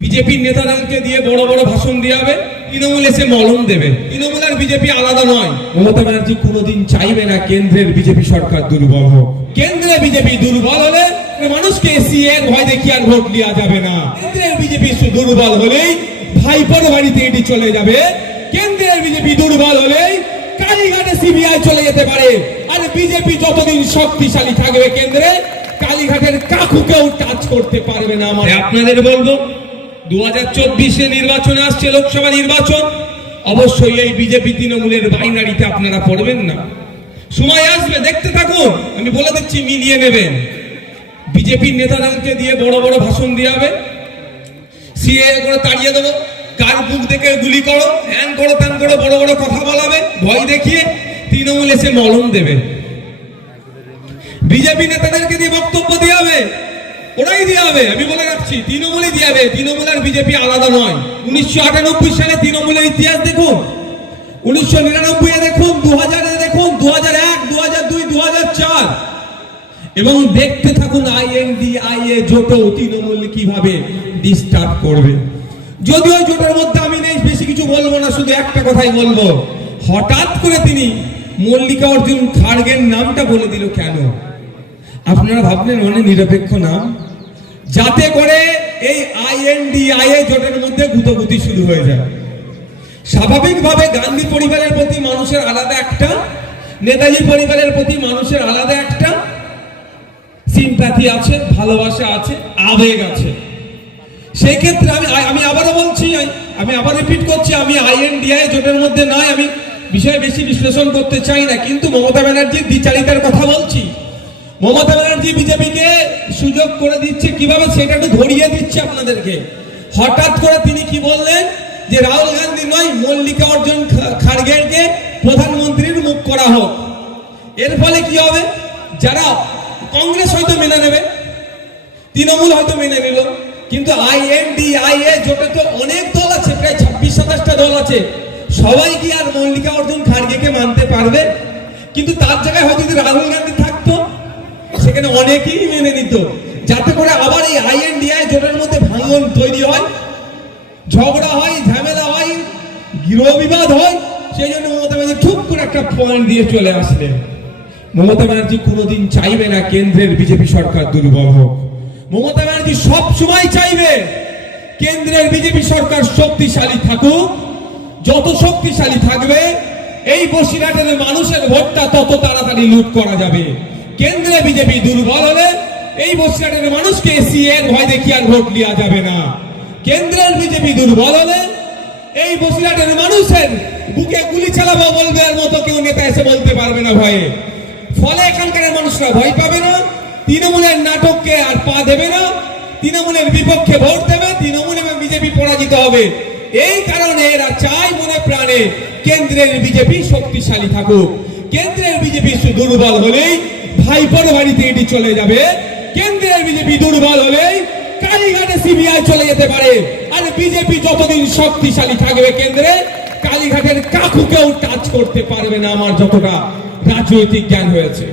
বিজেপির নেতাদেরকে দিয়ে বড় বড় ভাষণ দিয়ে হবে তৃণমূল এসে মলম দেবে। তৃণমূল আর বিজেপি আলাদা নয়। মমতা ব্যানার্জি কোনোদিন চাইবে না কেন্দ্রের বিজেপি সরকার দুর্বল হোক। কেন্দ্রে বিজেপি দুর্বল হলে মানুষকে সিএ ভয় দেখিয়ে আর ভোট দেওয়া যাবে না। কেন্দ্রের বিজেপি দুর্বল হলেই ভাইপোর বাড়িতে এটি চলে যাবে। কেন্দ্রের বিজেপি দুর্বল হলেই কালীঘাটে সিবিআই চলে যেতে পারে। আর বিজেপি যতদিন শক্তিশালী থাকবে কেন্দ্রে, কালীঘাটের কাকুকেও টাচ করতে পারবে না আমার। আপনাদের বলব দু হাজার চব্বিশে নির্বাচনে আসছে লোকসভা নির্বাচন। অবশ্যই এই বিজেপি তৃণমূলের বাইনারিতে আপনারা পড়বেন না। সময় আসবে, দেখতে থাকুন। আমি বলে দিচ্ছি, মিলিয়ে নেবেন। বিজেপির নেতাদেরকে দিয়ে বড় বড় ভাষণ দিয়ে হবে। সিএ করে তাড়িয়ে দেবো। কার বুক দেখে গুলি করো হ্যান করো ত্যান করো, বড় বড় কথা বলাবে, ভয় দেখিয়ে তৃণমূল এসে মলম দেবে। বিজেপি নেতাদেরকে দিয়ে বক্তব্য দিয়ে হবে। ওরাই দিয়ে হবে আমি বলে রাখছি, তৃণমূলই দিয়ে হবে তৃণমূল আর বিজেপি আলাদা নয়। উনিশশো আটানব্বই সালে তৃণমূলের ইতিহাস দেখুন। উনিশশো নিরানব্বই এ দেখুন দু হাজারে দেখুন দু হাজার এক দু হাজার দুই দু হাজার চার। এবং দেখতে থাকুন আইএনডি আইএ জোটও তৃণমূল কীভাবে ডিস্টার্ব করবে। যদিও জোটের মধ্যে আমি নেই, বেশি কিছু বলব না, শুধু একটা কথাই বলব। হঠাৎ করে তিনি মল্লিকা অর্জুন খাড়গের নামটা বলে দিল কেন? আপনারা ভাবলেন অনেক নিরপেক্ষ নাম? যাতে করে এই আইএনডি আইএ জোটের মধ্যে গুতগুতি শুরু হয়ে যায়। স্বাভাবিকভাবে গান্ধী পরিবারের প্রতি মানুষের আলাদা একটা, নেতাজি পরিবারের প্রতি মানুষের আলাদা একটা। সিম্প্যাথি আছে, ভালোবাসা আছে, আবেগ আছে। সেই ক্ষেত্রে আমি আমি আবারও বলছি আমি আবার রিপিট করছি, আমি আইএনডিআই জোটের মধ্যে নয় আমি বিষয়ে বেশি বিশ্লেষণ করতে চাই না, কিন্তু মমতা ব্যানার্জির দ্বিচারিতার কথা বলছি। মমতা ব্যানার্জি বিজেপিকে সুযোগ করে দিচ্ছে, কীভাবে সেটা একটু ধরিয়ে দিচ্ছে আপনাদেরকে। হঠাৎ করে তিনি কি বললেন? যে রাহুল গান্ধী নয়, মল্লিকা অর্জুন খাড়গেরকে প্রধানমন্ত্রীর মুখ করা হোক। এর ফলে কি হবে? যারা কংগ্রেস হয়তো মেনে নেবে, তৃণমূল হয়তো মেনে নিল, কিন্তু আইএনডিআইএ জোটে তো অনেক দল আছে, প্রায় ছাব্বিশ, সাতাশটা দল আছে। সবাই কি আর মল্লিকা অর্জুন খাড়গেকে মানতে পারবে? কিন্তু তার জায়গায় হয়তো যদি রাহুল গান্ধী অনেকেই মেনে নিত। যাতে করে আবার এই আইএনডিআই জোটের মধ্যে ভাঙন তৈরি হয়, ঝগড়া হয়, ঝামেলা হয় গৃহ বিবাদ হয়, সেই জন্য মমতা ব্যানার্জি ঠিক করে একটা পয়েন্ট দিয়ে চলে আসলেন। মমতা ব্যানার্জি কোনোদিন চাইবে না কেন্দ্রের বিজেপি সরকার দুর্বল হোক। মমতা ব্যানার্জি সব সময় চাইবে কেন্দ্রের বিজেপি সরকার শক্তিশালী থাকুক। যত শক্তিশালী থাকবে, এই বসিরহাটের মানুষের ভোটটা তত তাড়াতাড়ি লুট করা যাবে। কেন্দ্রে বিজেপি দুর্বল হলে এই বসিরহাটের মানুষকে সিএর ভয় দেখি আর ভোট দেওয়া যাবে না। কেন্দ্রের বিজেপি দুর্বল হলে, এই বসিরহাটের মানুষের বুকে গুলি চালাবো বলবে আর মতো কেউ নেতা এসে বলতে পারবে না ভয়ে। ফলে এখানকার মানুষরা ভয় পাবে না, তৃণমূলের নাটককে আর পা দেবে না, তৃণমূলের বিপক্ষে ভোট দেবে, তৃণমূল এবং বিজেপি পরাজিত হবে। এই কারণে এরা চায় মনে প্রাণে কেন্দ্রের বিজেপি শক্তিশালী থাকুক। কেন্দ্রের বিজেপি দুর্বল হলেই ভাইপোর বাড়িতে এটি চলে যাবে। কেন্দ্রের বিজেপি দুর্বল হলেই কালীঘাটে সিবিআই চলে যেতে পারে। আর বিজেপি যতদিন শক্তিশালী থাকবে কেন্দ্রে, কালীঘাটের কাকুকেও টাচ করতে পারবে না আমার যতটা রাজনৈতিক জ্ঞান হয়েছে।